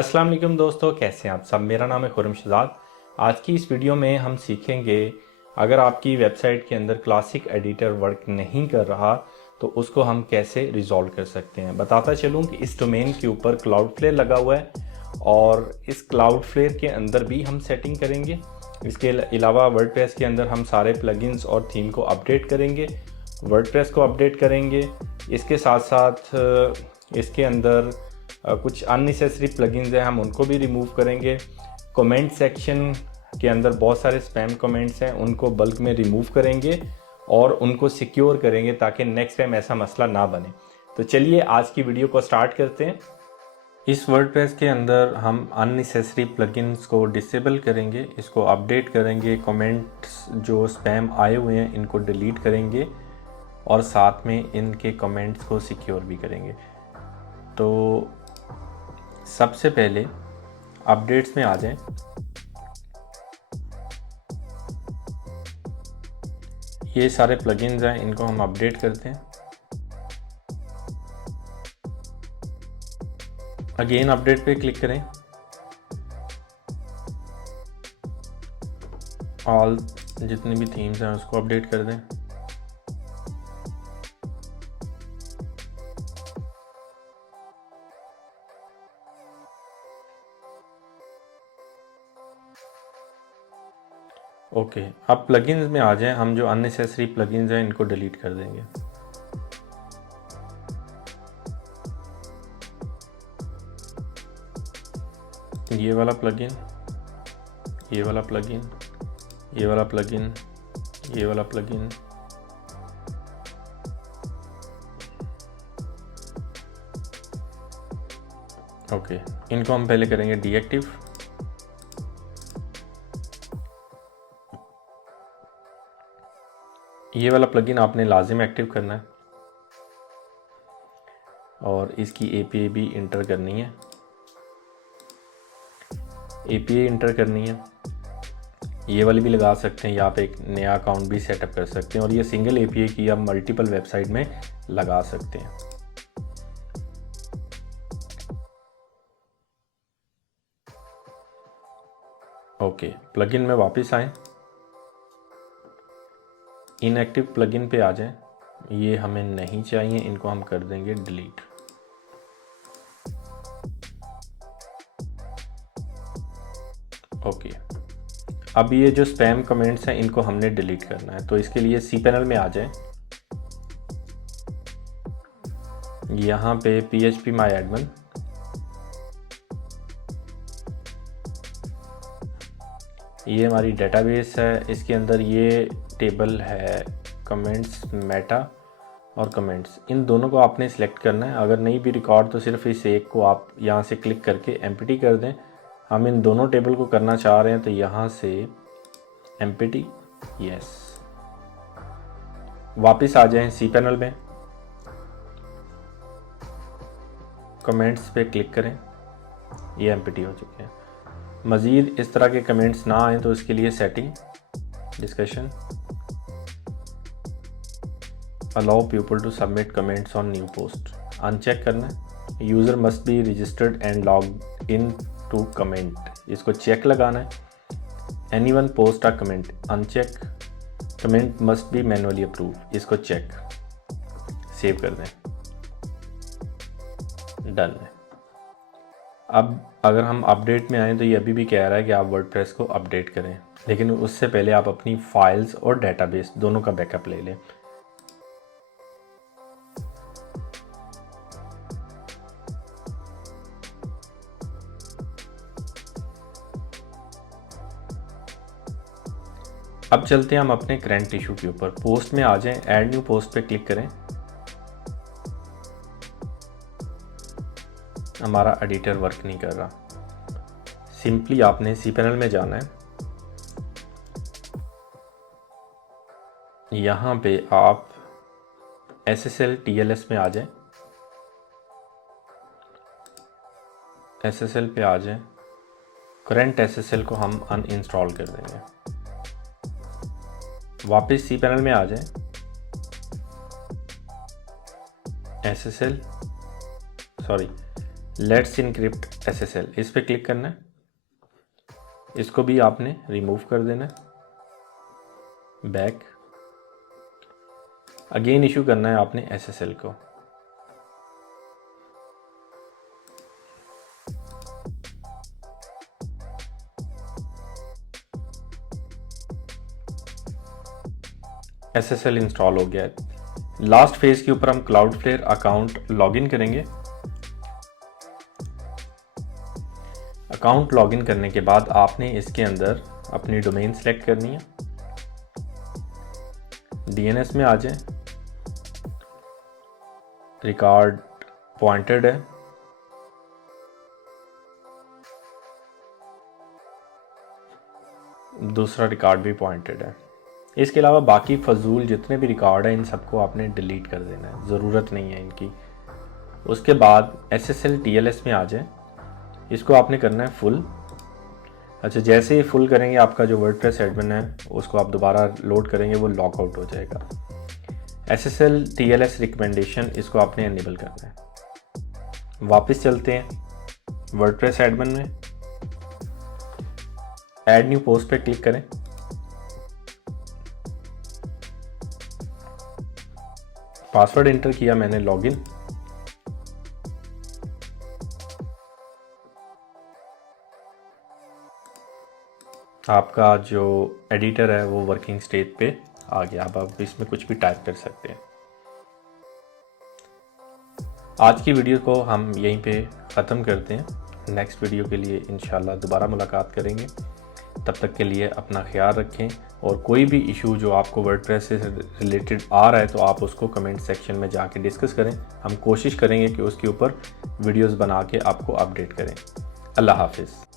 अस्सलाम वालेकुम दोस्तों, कैसे हैं आप सब। मेरा नाम है खुरम शहजाद। आज की इस वीडियो में हम सीखेंगे अगर आपकी वेबसाइट के अंदर क्लासिक एडिटर वर्क नहीं कर रहा तो उसको हम कैसे रिजॉल्व कर सकते हैं। बताता चलूं कि इस डोमेन के ऊपर क्लाउडफ्लेयर लगा हुआ है और इस क्लाउडफ्लेयर के अंदर भी हम सेटिंग करेंगे। इसके अलावा वर्डप्रेस के अंदर हम सारे प्लगइन्स और थीम को अपडेट करेंगे, वर्डप्रेस को अपडेट करेंगे। इसके साथ साथ इसके अंदर कुछ अननेसेसरी प्लगइन्स हैं, हम उनको भी रिमूव करेंगे। कमेंट सेक्शन के अंदर बहुत सारे स्पैम कमेंट्स हैं, उनको बल्क में रिमूव करेंगे और उनको सिक्योर करेंगे ताकि नेक्स्ट टाइम ऐसा मसला ना बने। तो चलिए आज की वीडियो को स्टार्ट करते हैं। इस वर्डप्रेस के अंदर हम अननेसेसरी प्लगइन्स को डिसेबल करेंगे, इसको अपडेट करेंगे, कमेंट्स जो स्पैम आए हुए हैं इनको डिलीट करेंगे और साथ में इनके कमेंट्स को सिक्योर भी करेंगे। तो सबसे पहले अपडेट्स में आ जाएं। ये सारे प्लगइन्स हैं, इनको हम अपडेट करते हैं। अगेन अपडेट पे क्लिक करें, ऑल जितनी भी थीम्स हैं उसको अपडेट कर दें। ओके, अब प्लगइन्स में आ जाएं। हम जो अननेसेसरी प्लगइन्स हैं इनको डिलीट कर देंगे। ये वाला प्लगइन, ये वाला प्लगइन, ये वाला प्लगइन, ये वाला प्लगइन, ओके, इनको हम पहले करेंगे डीएक्टिव। ये वाला प्लगइन आपने लाजिम एक्टिव करना है और इसकी एपीआई भी इंटर करनी है। एपीआई इंटर करनी है, ये वाली भी लगा सकते हैं, यहाँ पे एक नया अकाउंट भी सेटअप कर सकते हैं और ये सिंगल एपीआई की आप मल्टीपल वेबसाइट में लगा सकते हैं। ओके, प्लगइन में वापस आएं, इनएक्टिव प्लगइन पे आ जाएं। ये हमें नहीं चाहिए, इनको हम कर देंगे डिलीट। ओके, अब ये जो स्पैम कमेंट्स हैं इनको हमने डिलीट करना है। तो इसके लिए सी पैनल में आ जाएं, यहाँ पे PHP माई एडमिन, ये हमारी डेटाबेस है। इसके अंदर ये टेबल है कमेंट्स, मेटा और कमेंट्स, इन दोनों को आपने सिलेक्ट करना है। अगर नहीं भी रिकॉर्ड तो सिर्फ इस एक को आप यहाँ से क्लिक करके एम्प्टी कर दें। हम इन दोनों टेबल को करना चाह रहे हैं तो यहाँ से एम्प्टी, यस। वापस आ जाएं सी पैनल में, कमेंट्स पे क्लिक करें, ये एम्प्टी हो चुके हैं। मज़ीद इस तरह के कमेंट्स ना आए तो इसके लिए setting, discussion, allow people to submit comments on new post, uncheck करना है। User must be registered and log in to comment, इसको चेक लगाना है। Anyone post a comment, uncheck. Comment must be manually approve, इसको check, save कर दें, done है। अब अगर हम अपडेट में आएँ तो ये अभी भी कह रहा है कि आप वर्डप्रेस को अपडेट करें, लेकिन उससे पहले आप अपनी फाइल्स और डेटाबेस दोनों का बैकअप ले लें। अब चलते हैं हम अपने करंट इशू के ऊपर। पोस्ट में आ जाएं, ऐड न्यू पोस्ट पे क्लिक करें। हमारा एडिटर वर्क नहीं कर रहा। सिंपली आपने सी पैनल में जाना है, यहाँ पे आप SSL TLS में आ जाएं, SSL पे आ जाएं, करंट SSL को हम अनइंस्टॉल कर देंगे। वापस सी पैनल में आ जाएं, SSL, sorry, let's encrypt SSL, इस पे क्लिक करना है। इसको भी आपने रिमूव कर देना है। बैक, अगेन इशू करना है आपने SSL को। SSL इंस्टॉल हो गया है। लास्ट फेज के ऊपर हम क्लाउडफ्लेयर अकाउंट लॉगिन करेंगे। अकाउंट लॉगिन करने के बाद आपने इसके अंदर अपनी डोमेन सेलेक्ट करनी है। DNS में आ जाए, रिकॉर्ड पॉइंटेड है, दूसरा रिकॉर्ड भी पॉइंटेड है। इसके अलावा बाकी फजूल जितने भी रिकॉर्ड हैं इन सबको आपने डिलीट कर देना है, ज़रूरत नहीं है इनकी। उसके बाद SSL TLS में आ जाए, इसको आपने करना है फुल। अच्छा, जैसे ही फुल करेंगे आपका जो वर्डप्रेस एडमिन है उसको आप दोबारा लोड करेंगे, वो लॉक आउट हो जाएगा। SSL TLS रिकमेंडेशन, इसको आपने एनेबल करना है। वापस चलते हैं वर्डप्रेस एडमिन में, ऐड न्यू पोस्ट पे क्लिक करें। पासवर्ड एंटर किया मैंने, लॉगिन। आपका जो एडिटर है वो वर्किंग स्टेज पे आ गया। अब आप इसमें कुछ भी टाइप कर सकते हैं। आज की वीडियो को हम यहीं पे ख़त्म करते हैं। नेक्स्ट वीडियो के लिए इंशाल्लाह दोबारा मुलाकात करेंगे। तब तक के लिए अपना ख्याल रखें, और कोई भी इशू जो आपको वर्डप्रेस से रिलेटेड आ रहा है तो आप उसको कमेंट सेक्शन में जाके डिस्कस करें। हम कोशिश करेंगे कि उसके ऊपर वीडियोस बना के आपको अपडेट करें। अल्लाह हाफिज़।